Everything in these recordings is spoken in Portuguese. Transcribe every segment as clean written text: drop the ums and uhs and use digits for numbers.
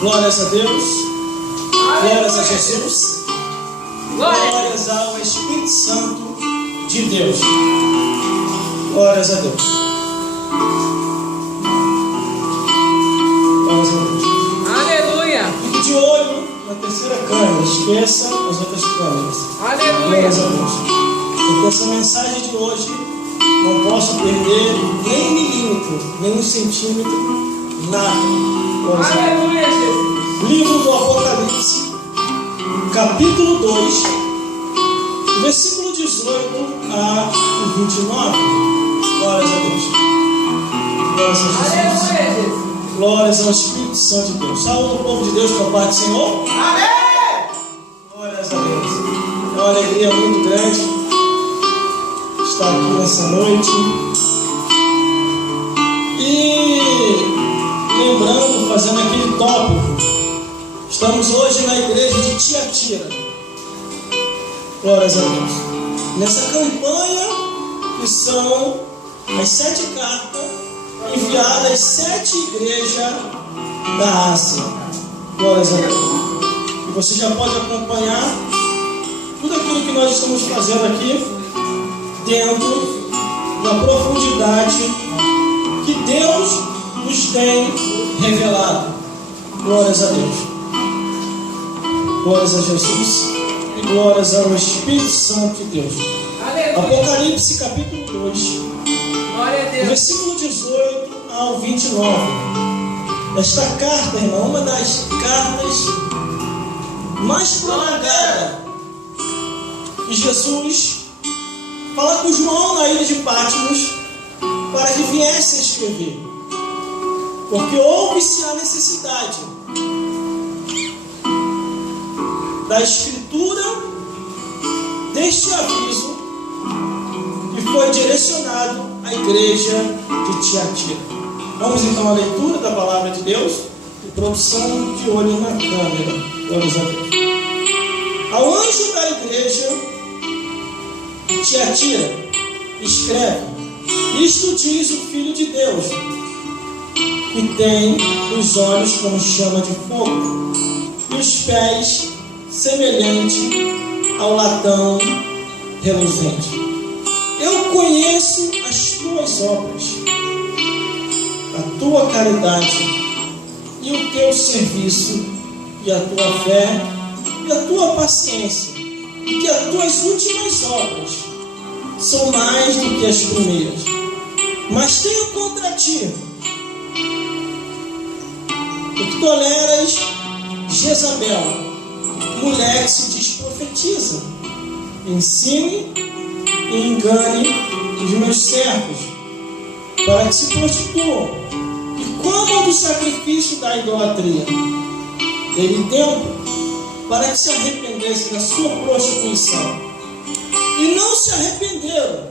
Glórias a Deus. Glórias a Jesus. Glórias ao Espírito Santo de Deus. Glórias a Deus. Glórias a Deus. Aleluia. Fique de olho na terceira câmera. Esqueça as outras câmeras. Aleluia. Glórias a Deus. Porque essa mensagem de hoje não posso perder nem um milímetro, nem um centímetro, nada. Glórias a Deus. Aleluia, Jesus. Livro do Apocalipse, capítulo 2, versículo 18 a 29. Glórias a Deus. Glórias a Jesus. Aleluia, Jesus. Glórias ao Espírito Santo de Deus. Saúde o povo de Deus com a paz do Senhor. Amém. Glórias a Deus. É uma alegria muito grande estar aqui nessa noite. E lembrando, fazendo aquele tópico, estamos hoje na igreja de Tiatira. Glórias a Deus. Nessa campanha que são as 7 cartas enviadas às 7 igrejas da Ásia. Glórias a Deus. E você já pode acompanhar tudo aquilo que nós estamos fazendo aqui dentro da profundidade que Deus nos tem revelado. Glórias a Deus. Glórias a Jesus e glórias ao Espírito Santo de Deus. Aleluia. Apocalipse capítulo 2, Glória a Deus. versículo 18 ao 29. Esta carta, irmão, uma das cartas mais prolongadas que Jesus fala com João na ilha de Patmos para que viesse a escrever. Porque houve-se a necessidade da escritura deste aviso que foi direcionado à igreja de Tiatira. Vamos então à leitura da palavra de Deus e produção de olho na câmera. Vamos a Deus. Ao anjo da igreja de Tiatira, escreve: isto diz o Filho de Deus, que tem os olhos como chama de fogo e os pés semelhante ao latão reluzente. Eu conheço as tuas obras, a tua caridade e o teu serviço e a tua fé e a tua paciência, e que as tuas últimas obras são mais do que as primeiras. Mas tenho contra ti que toleras Jezabel, mulher que se diz profetiza, ensine e engane os meus servos, para que se prostituam e comam do sacrifício da idolatria. Dei-lhe tempo para que se arrependesse da sua prostituição, e não se arrependeram.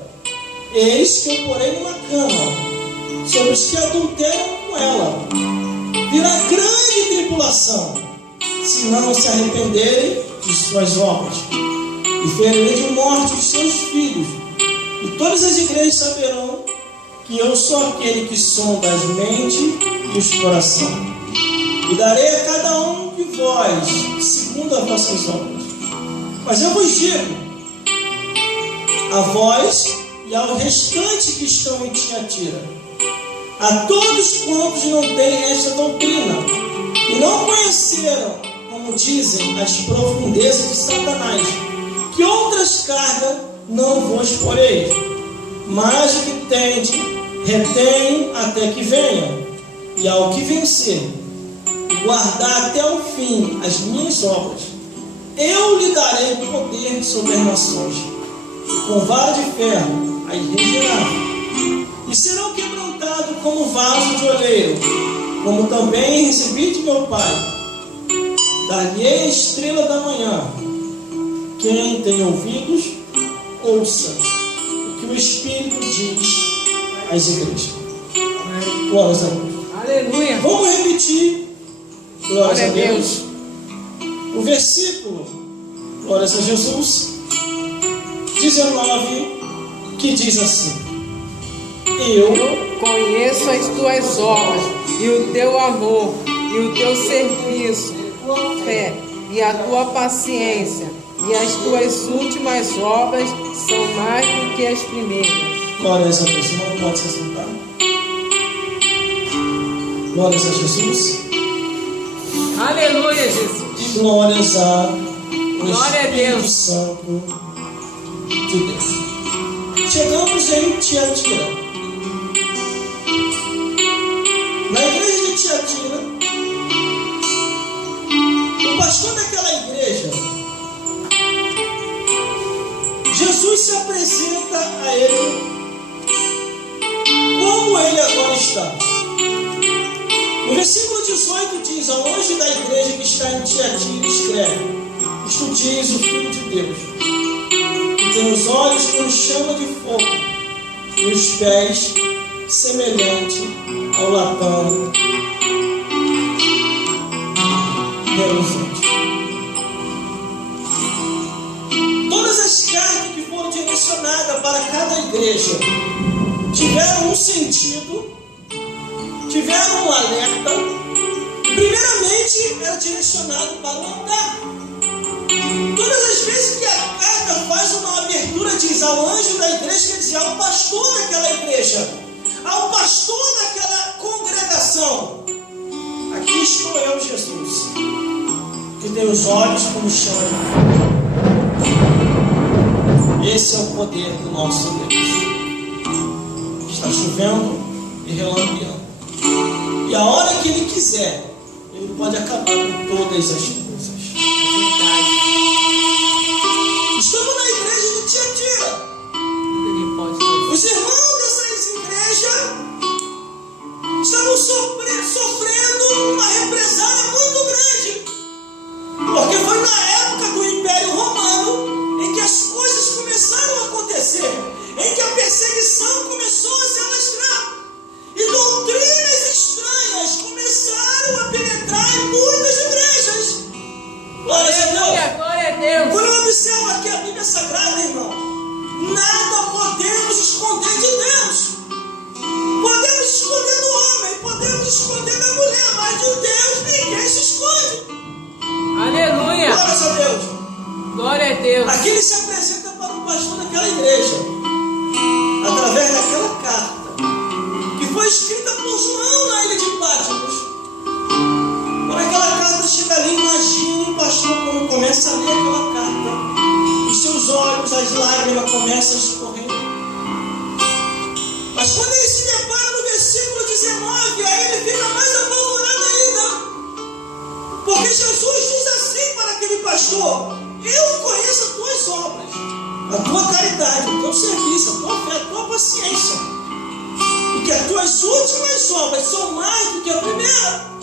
Eis que eu porei numa cama sobre os que adulteram com ela. Virá grande tribulação, se não se arrependerem de suas obras, e ferirei de morte os seus filhos, e todas as igrejas saberão que eu sou aquele que sonda as mentes e os corações, e darei a cada um de vós segundo as vossas obras. Mas eu vos digo, a vós e ao restante que estão em Tiatira, a todos quantos não têm esta doutrina e não conheceram, como dizem, as profundezas de Satanás, que outras cargas não vos porei, mas o que tende, retém até que venham, e ao que vencer, e guardar até o fim as minhas obras, eu lhe darei poder sobre as nações, e com vara de ferro as regerá, e serão quebrantados como vaso de oleiro, como também recebi de meu Pai. Dar-lhe-ei a estrela da manhã. Quem tem ouvidos, ouça o que o Espírito diz às igrejas. Glórias a Deus. Aleluia. Vamos repetir. Glórias Glória a Deus. O versículo, glórias a Jesus, 19, que diz assim: eu conheço as tuas obras e o teu amor e o teu serviço, fé e a tua paciência e as tuas últimas obras são mais do que as primeiras. Glórias a Deus. Não pode se sentar. Glórias a Jesus. Aleluia, Jesus. E glórias a Glória a Espírito Deus. Santo de Deus. Chegamos em Tiatira. Na igreja de Tiatira, o pastor daquela igreja, Jesus se apresenta a ele como ele agora está. No versículo 18 diz: ao anjo da igreja que está em Tiatira escreve: isto diz o Filho de Deus, que tem os olhos como chama de fogo e os pés semelhante ao latão reluzente. Todas as cartas que foram direcionadas para cada igreja tiveram um sentido, tiveram um alerta. Primeiramente, era direcionado para o altar. Todas as vezes que a carta faz uma abertura, diz ao anjo da igreja, quer dizer, ao pastor daquela igreja, ao pastor daquela congregação: aqui estou eu, Jesus, que tem os olhos como chama de fogo. Esse é o poder do nosso Deus. Está chovendo e relampeando, e a hora que Ele quiser, Ele pode acabar com todas as coisas. Estamos na igreja de Tiatira. Os irmãos dessas igrejas estavam sofrendo uma represália muito grande, porque foi na época do Império Romano em que as coisas começaram a acontecer, em que a perseguição começou a se alastrar, e doutrinas estranhas começaram a penetrar em muitas igrejas. Glória a Deus. Glória a Deus. Quando eu observo aqui a Bíblia Sagrada, irmão, nada podemos esconder de Deus. Podemos esconder do homem, podemos esconder da mulher, mas de Deus ninguém se esconde. Aleluia. Glória a Deus. Glória a Deus. Aqui ele se apresenta para o pastor daquela igreja, através daquela carta, que foi escrita por João na ilha de Patmos. Quando aquela carta chega ali, imagine o pastor quando começa a ler aquela carta, os seus olhos, as lágrimas começam a escorrer. Mas quando ele se depara no versículo 19, aí ele fica mais apavorado ainda, porque Jesus diz assim para aquele pastor: eu conheço as tuas obras, a tua caridade, o teu serviço, a tua fé, a tua paciência, e que as tuas últimas obras são mais do que a primeira.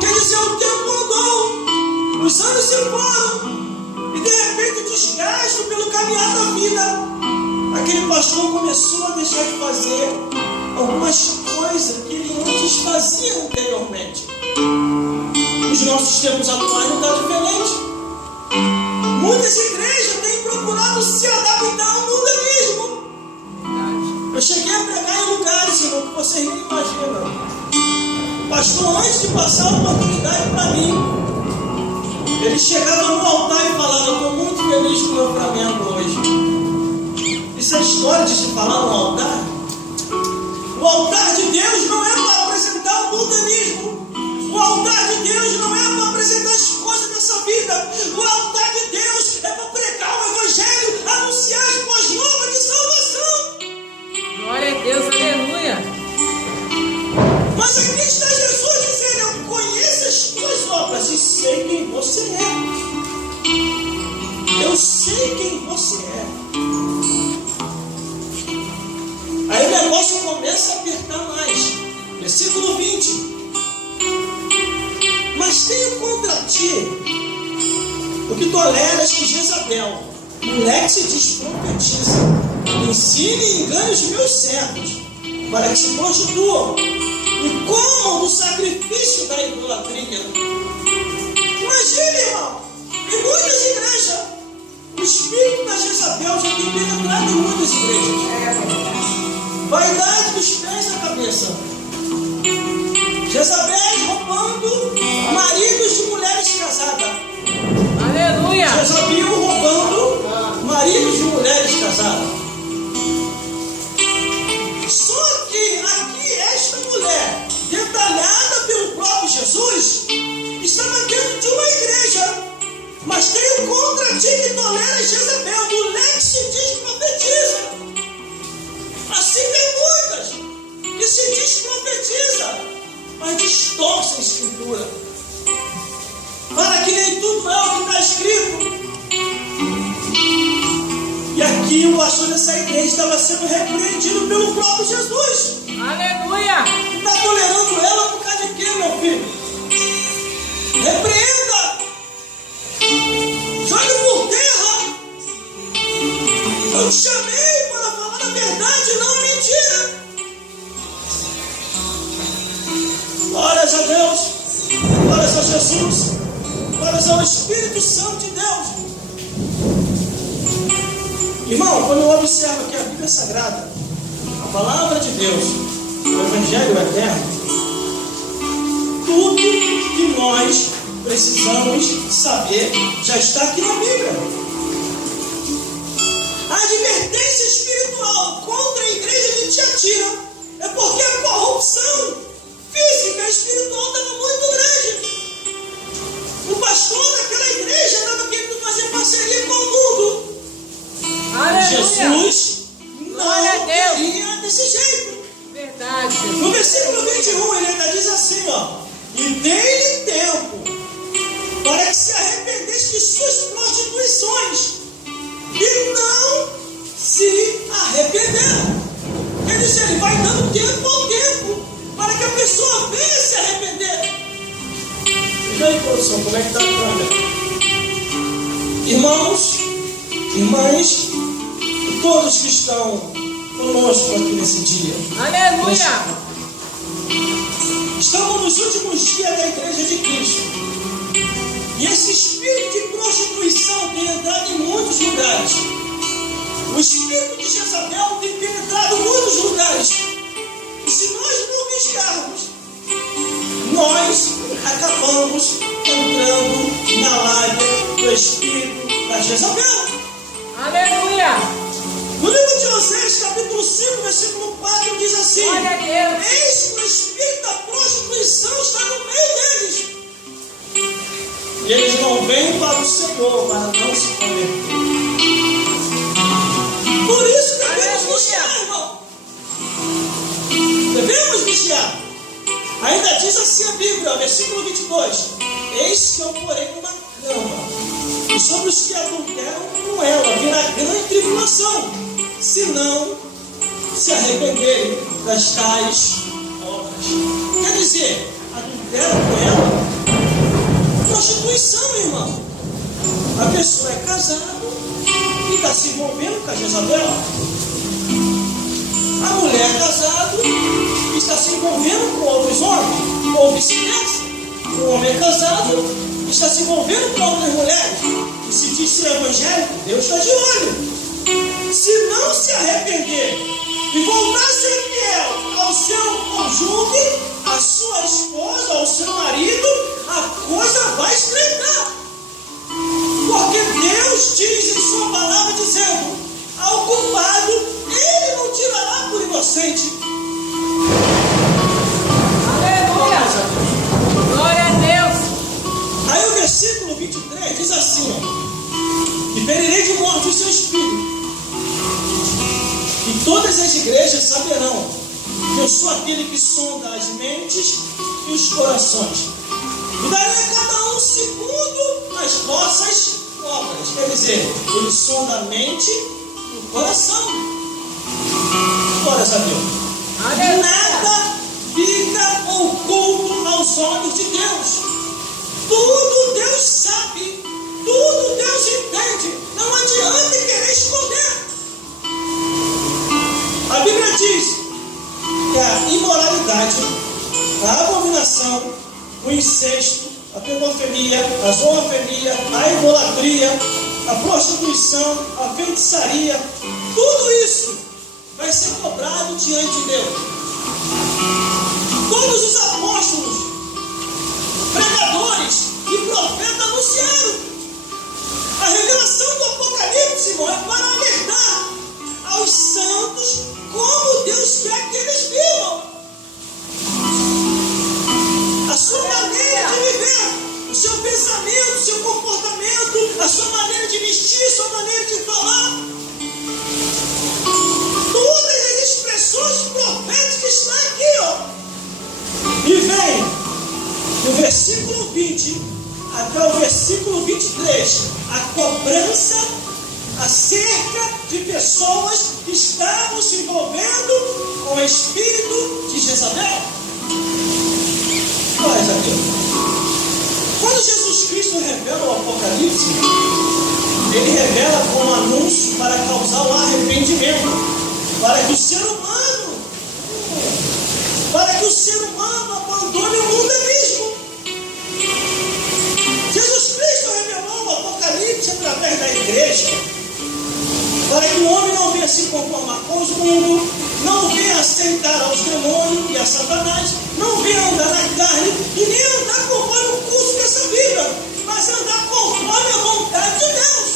Quer dizer, o tempo andou, os anos se foram, e de repente o desgaste pelo caminhar da vida, aquele pastor começou a deixar de fazer algumas coisas que ele antes fazia anteriormente. Os nossos tempos atuais não estão diferentes. Muitas igrejas têm procurado se adaptar ao mundanismo. Eu cheguei a pregar em lugares, irmão, que vocês nem imaginam. O pastor, antes de passar a oportunidade para mim, ele chegava no altar e falava: eu estou muito feliz com o meu Flamengo hoje. Isso é história de se falar no altar? O altar de Deus não é para apresentar o mundanismo. O altar de Deus não é para apresentar as coisas dessa vida. O altar de Deus é para pregar o Evangelho, anunciar as boas novas de salvação. Glória a Deus. Aleluia. Mas aqui está Jesus dizendo: eu conheço as tuas obras e sei quem você é. Eu sei quem você é. Aí o negócio começa a apertar mais. Versículo 20. Mas tenho contra ti o que toleras que Jezabel, mulher que se diz profetiza, ensine e engane os meus servos, para que se prostituam e comam do sacrifício da idolatria. Imagine, irmão, em muitas igrejas, o espírito da Jezabel já tem penetrado em muitas igrejas. Vaidade dos pés da cabeça. Jezabel roubando maridos de mulheres casadas. Aleluia. Jezabel roubando maridos de mulheres casadas. Só que aqui esta mulher, detalhada pelo próprio Jesus, estava dentro de uma igreja, mas tenho contra ti que toleras Jezabel, mulher que se diz profetiza. Assim tem muitas que se diz profetiza, mas distorcem a Escritura, para que nem tudo é o que está escrito. E aqui o pastor dessa igreja estava sendo repreendido pelo próprio Jesus. Aleluia. Está tolerando ela por causa de quê, meu filho? Repreenda. Jogue por terra. Eu te chamei para falar a verdade, não a mentira. Glórias a Deus. Glórias a Jesus. Glórias ao Espírito Santo de Deus. Irmão, quando eu observo aqui a Bíblia Sagrada, a palavra de Deus, o Evangelho Eterno, tudo que nós precisamos saber já está aqui na Bíblia. A advertência espiritual contra a igreja de Tiatira é porque a corrupção física e espiritual estava muito grande. O pastor daquela igreja estava querendo fazer parceria com o mundo. Aleluia. Jesus não queria desse jeito. Verdade. No versículo 21 ele ainda diz assim, ó: e dei-lhe tempo para que se arrependesse de suas prostituições, e não se arrependeram. Quer dizer, ele vai dando tempo ao tempo para que a pessoa venha se arrepender. E aí, produção, como é que está a câmera? Irmãos, irmãs, e todos que estão conosco aqui nesse dia. Aleluia. Estamos nos últimos dias da igreja de Cristo. E esse espírito de prostituição tem entrado em muitos lugares. O espírito de Jezabel tem penetrado em muitos lugares. E se nós não vigiarmos, nós acabamos entrando na lábia do espírito da Jezabel. Aleluia. No livro de Oséias, capítulo 5, versículo 4, diz assim: Glória a Deus. eis que o espírito da prostituição está no meio deles. E eles não vêm para o Senhor para não se converter. Por isso devemos vigiar, irmão. Devemos vigiar. Ainda diz assim a Bíblia, versículo 22: eis que eu porei uma cama, e sobre os que adulteram com ela virá grande tribulação, se não se arrependerem das tais obras. Quer dizer, adulteram com ela, prostituição, irmão. A pessoa é casada e está se envolvendo com a Jezabel. A mulher é casada e está se envolvendo com outros homens, ou vice-versa. O homem é casado e está se envolvendo com outras mulheres. E se diz ser evangélico, Deus está de olho. Se não se arrepender e voltar a ser fiel ao seu cônjuge, à sua esposa, ao seu marido, a coisa vai estreitar. Porque Deus diz em sua palavra dizendo: ao culpado ele não tirará por inocente. Aleluia. Glória a Deus. Aí o versículo 23 diz assim, ó: e ferirei de morte o seu espírito, e todas as igrejas saberão que eu sou aquele que sonda as mentes e os corações, e darei a cada um segundo as vossas obras. Quer dizer, ele sonda a mente e o coração. Glórias a Deus. Aleluia. Nada fica oculto aos olhos de Deus. Tudo Deus sabe, tudo Deus entende. Não adianta querer esconder. A Bíblia diz que a imoralidade, a abominação, o incesto, a pedofilia, a zoofilia, a idolatria, a prostituição, a feitiçaria, tudo isso vai ser cobrado diante de Deus. Todos os apóstolos irmão, é para alertar aos santos como Deus quer que eles vivam. A sua maneira de viver, o seu pensamento, o seu comportamento, a sua maneira de vestir, a sua maneira de falar. Todas as expressões proféticas estão aqui, ó. E vem do versículo 20 até o versículo 23, a cobrança acerca de pessoas que estavam se envolvendo com o espírito de Jezabel. Olha, Jezabel. Quando Jesus Cristo revela o Apocalipse, ele revela como anúncio para causar o arrependimento, para que o ser humano abandone o mundo mesmo. Jesus Cristo revelou o Apocalipse através da igreja, para que o homem não venha se conformar com os mundos, não venha aceitar aos demônios e a Satanás, não venha andar na carne e nem andar conforme o curso dessa vida, mas andar conforme a vontade de Deus.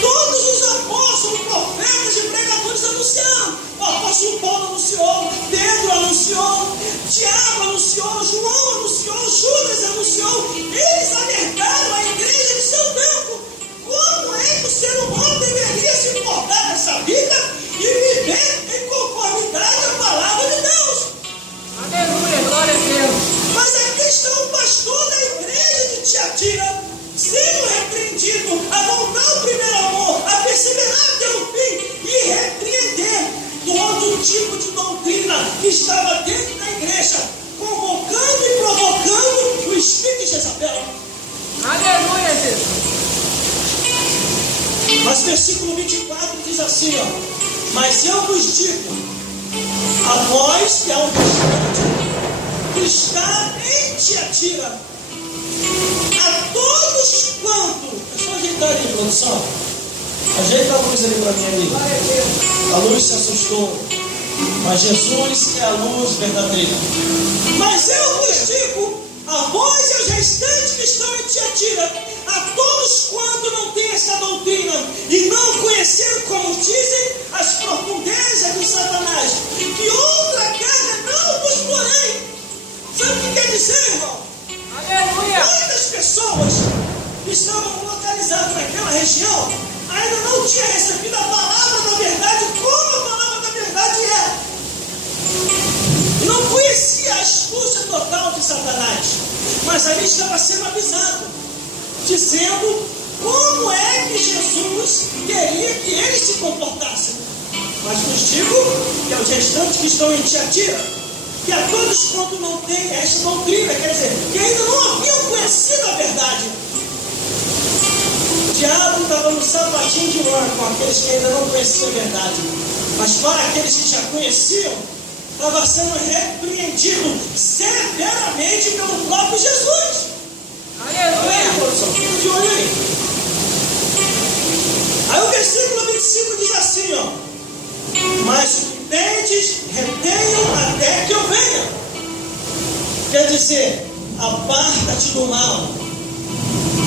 Todos os apóstolos, profetas e pregadores anunciaram. O apóstolo Paulo anunciou, Pedro anunciou, Tiago anunciou, João anunciou, Judas anunciou. Eles alertaram a igreja de seu tempo. Como é que o ser humano deveria se importar nessa vida e viver em conformidade à palavra de Deus? Aleluia, glória a Deus. Mas aqui está o pastor da igreja de Tiatira, sendo repreendido a voltar ao primeiro amor, a perseverar até o fim e repreender todo tipo de doutrina que estava dentro da igreja, convocando e provocando o espírito de Jezabel. Aleluia, Jesus. Mas versículo 24 diz assim, ó: mas eu vos digo, a vós que é um distante, que está em Tiatira, a todos quanto, é só ajeitar ali, produção, ajeita a luz ali para mim ali, a luz se assustou, mas Jesus é a luz verdadeira. Mas eu vos digo, a vós e aos restantes que estão em Tiatira, a todos quanto não têm essa doutrina e não conheceram, como dizem, as profundezas do Satanás, que outra carga não vos porém. Sabe o que quer dizer, irmão? Aleluia. Muitas pessoas que estavam localizadas naquela região ainda não tinham recebido a palavra da verdade, como a palavra da verdade é. Não conhecia a astúcia total de Satanás, mas ali estava sendo avisado, dizendo como é que Jesus queria que eles se comportassem. Mas vos digo que aos restantes que estão em Tiatira, que a todos quanto não têm esta doutrina, quer dizer, que ainda não haviam conhecido a verdade. O diabo estava no sapatinho de lã com aqueles que ainda não conheciam a verdade, mas para aqueles que já conheciam, estava sendo repreendido severamente pelo próprio Jesus. Aleluia. Fica de olho aí. Aí o versículo 25 diz assim, ó: mas o que tendes, retenham até que eu venha. Quer dizer, aparta-te do mal.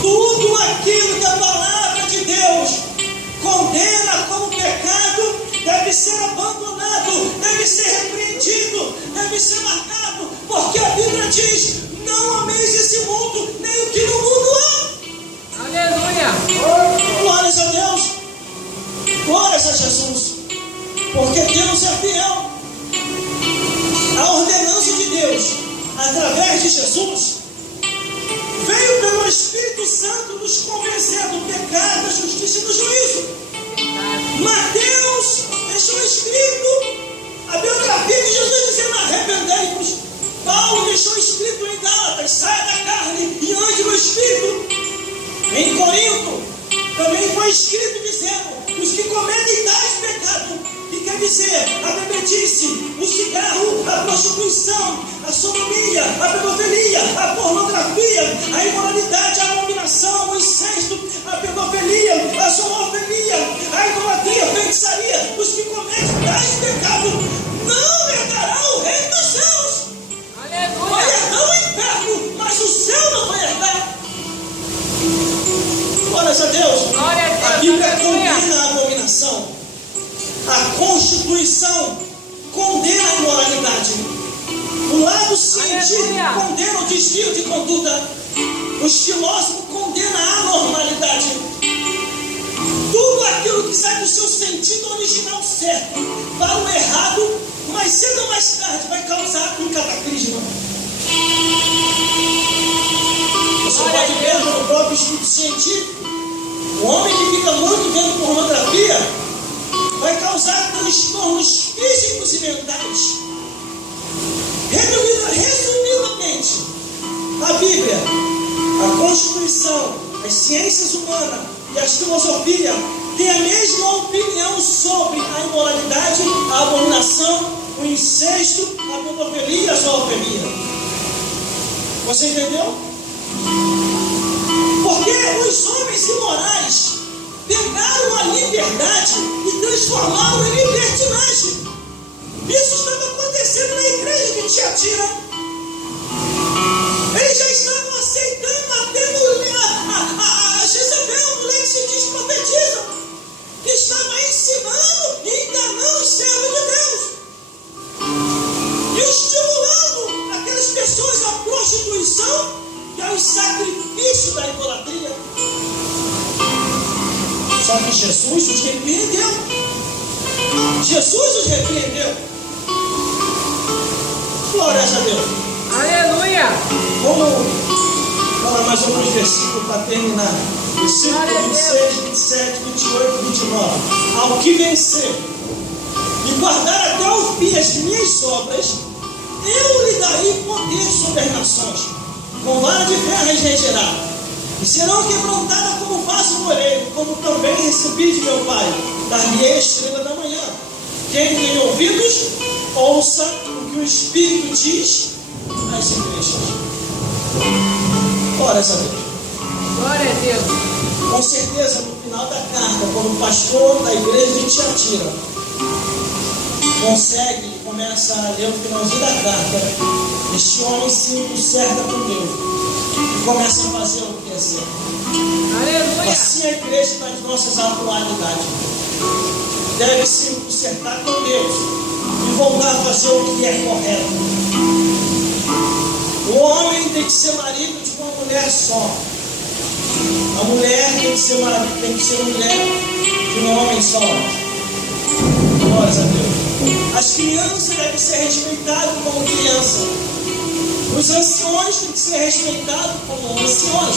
Tudo aquilo que a palavra de Deus condena como pecado deve ser abandonado, deve ser repreendido, deve ser marcado, porque a Bíblia diz: não ameis esse mundo, nem o que no mundo há. Aleluia. Glórias a Deus, glórias a Jesus, porque Deus é fiel. A ordenança de Deus, através de Jesus, veio pelo Espírito Santo nos convencer do pecado, da justiça e do juízo. Mateus deixou escrito a biografia de Jesus dizendo: arrependei-vos. Paulo deixou escrito em Gálatas: saia da carne e ande no Espírito. Em Corinto também foi escrito dizendo: os que cometem tais pecados, que quer dizer a bebedice, o cigarro, a prostituição, a sodomia, a pedofilia, a pornografia, a imoralidade, a abominação, o incesto, a pedofilia, a zoofilia, a idolatria, a feitiçaria, os que cometem tais pecados não herdarão o reino dos céus. Aleluia. Vai herdar o inferno, mas o céu não vai herdar. Glórias a Deus. Glória a Bíblia condena a abominação. A Constituição condena a imoralidade. O lado científico condena o desvio de conduta. Os filósofos condenam a anormalidade. Tudo aquilo que sai do seu sentido original certo para o errado, mais cedo ou mais tarde, vai causar um cataclisma. Você pode ver no próprio estudo científico, o homem que fica muito vendo pornografia vai causar transtornos físicos e mentais. Resumidamente, a Bíblia, a Constituição, as ciências humanas e a filosofia têm a mesma opinião sobre a imoralidade, a abominação, o incesto, a pedofilia e a zoofilia. Você entendeu? Porque os homens imorais pegaram a liberdade e transformaram em libertinagem. Isso estava acontecendo na igreja de Tiatira. Eles já estavam aceitando até a Jezabel, a mulher que se diz profetiza, que estava ensinando e enganando os servos de Deus e estimulando aquelas pessoas à prostituição e ao sacrifício da idolatria. Só que Jesus os repreendeu. Jesus os repreendeu. Glórias a Deus. Aleluia. Vamos falar mais alguns versículos para terminar. Versículo 26, 27, 28, 29. Ao que vencer e guardar até o fim as minhas obras, eu lhe darei poder sobre as nações. Com vara de ferro as regerá, e serão quebrantadas como vaso moreiro, como também recebi de meu Pai. Dar-lhe a estrela da manhã. Quem tem ouvidos, ouça o que o Espírito diz às igrejas. Glórias a Deus. Glória a Deus. Com certeza, no final da carta, quando o pastor da igreja de Tiatira consegue e começa a ler o finalzinho da carta, este homem se conserta com Deus e começa a fazer o que é certo. Aleluia. Assim a igreja nas nossas atualidades deve se consertar com Deus e voltar a fazer o que é correto. O homem tem que ser marido de uma mulher só. A mulher tem que ser mulher de um homem só. Glórias a Deus. As crianças devem ser respeitadas como crianças. Os anciões têm que ser respeitados como anciões.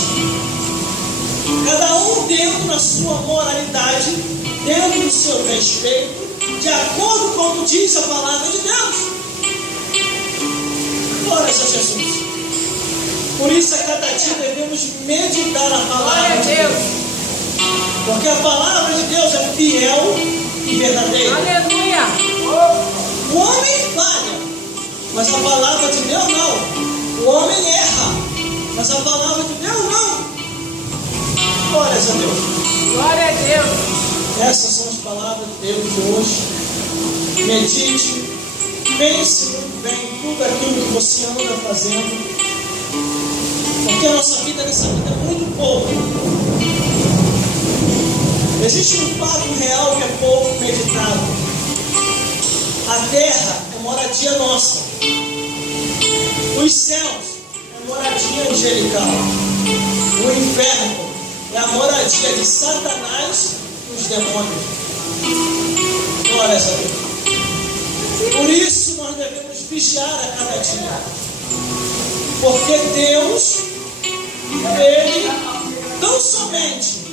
Cada um dentro da sua moralidade, dentro do seu respeito, de acordo com o que diz a palavra de Deus. Glórias a Jesus. Por isso, a cada dia devemos meditar a palavra de Deus. Porque a palavra de Deus é fiel e verdadeira. Aleluia. O homem falha, mas a palavra de Deus não. O homem erra, mas a palavra de Deus não. Glórias a Deus. Glória a Deus. Essas são as palavras de Deus de hoje. Medite, pense muito bem tudo aquilo que você anda fazendo. Porque a nossa vida nessa vida é muito pouco. Existe um fato real que é pouco meditado. A terra é moradia nossa. Os céus é moradia angelical. O inferno é a moradia de Satanás e os demônios. Glórias a Deus. Por isso nós devemos vigiar a cada dia. Porque Deus, Ele não somente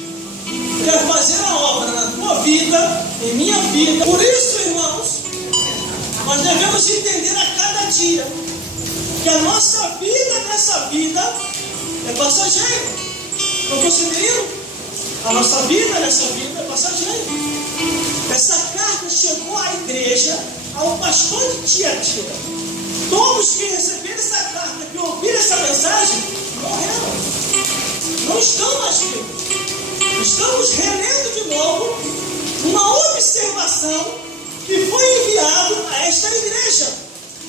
quer fazer a obra na tua vida, em minha vida. Por isso, irmãos, nós devemos entender a cada dia que a nossa vida nessa vida é passageira. Não conseguiram? A nossa vida nessa vida é passageira. Essa carta chegou à igreja, ao pastor de Tiatira. Todos que receberam essa carta, que ouviram essa mensagem, morreram. Não estão mais vivos. Estamos relendo de novo uma observação que foi enviada a esta igreja.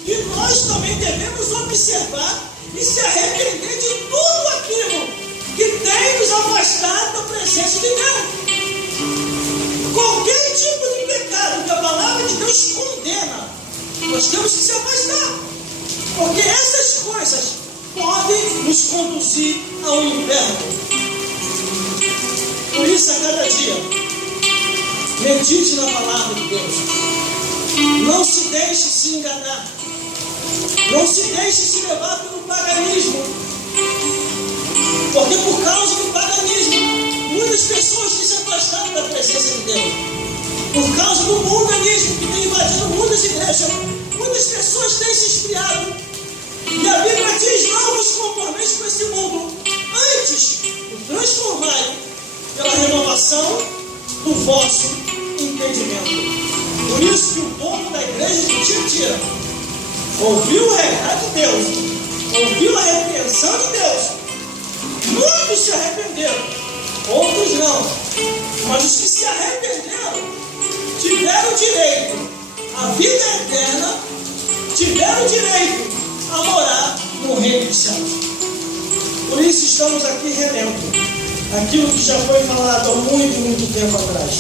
E nós também devemos observar e se arrepender de tudo aquilo que tem nos afastado da presença de Deus. Nós temos que se afastar, porque essas coisas podem nos conduzir ao inferno. Por isso, a cada dia, medite na palavra de Deus. Não se deixe se enganar. Não se deixe se levar pelo paganismo. Porque por causa do paganismo, muitas pessoas têm se afastado da presença de Deus. Por causa do mundanismo que tem invadido muitas igrejas, muitas pessoas têm se esfriado. E a Bíblia diz: não vos conformeis com esse mundo, antes transformai pela renovação do vosso entendimento. Por isso que o povo da igreja de Tiatira ouviu o recado de Deus, ouviu a repreensão de Deus. Muitos se arrependeram, outros não. Mas os que se arrependeram tiveram direito à vida eterna, tiveram direito a morar no reino dos céus. Por isso estamos aqui relendo aquilo que já foi falado há muito tempo atrás.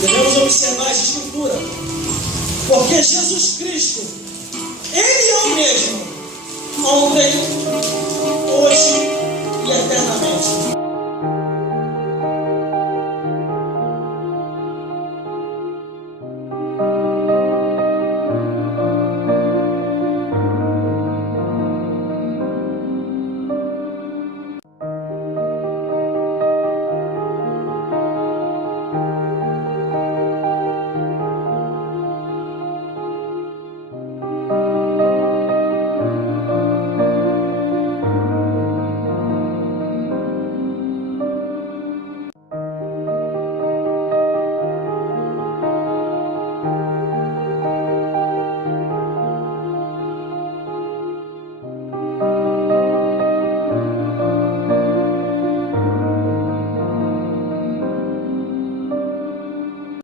Devemos observar a Escritura, porque Jesus Cristo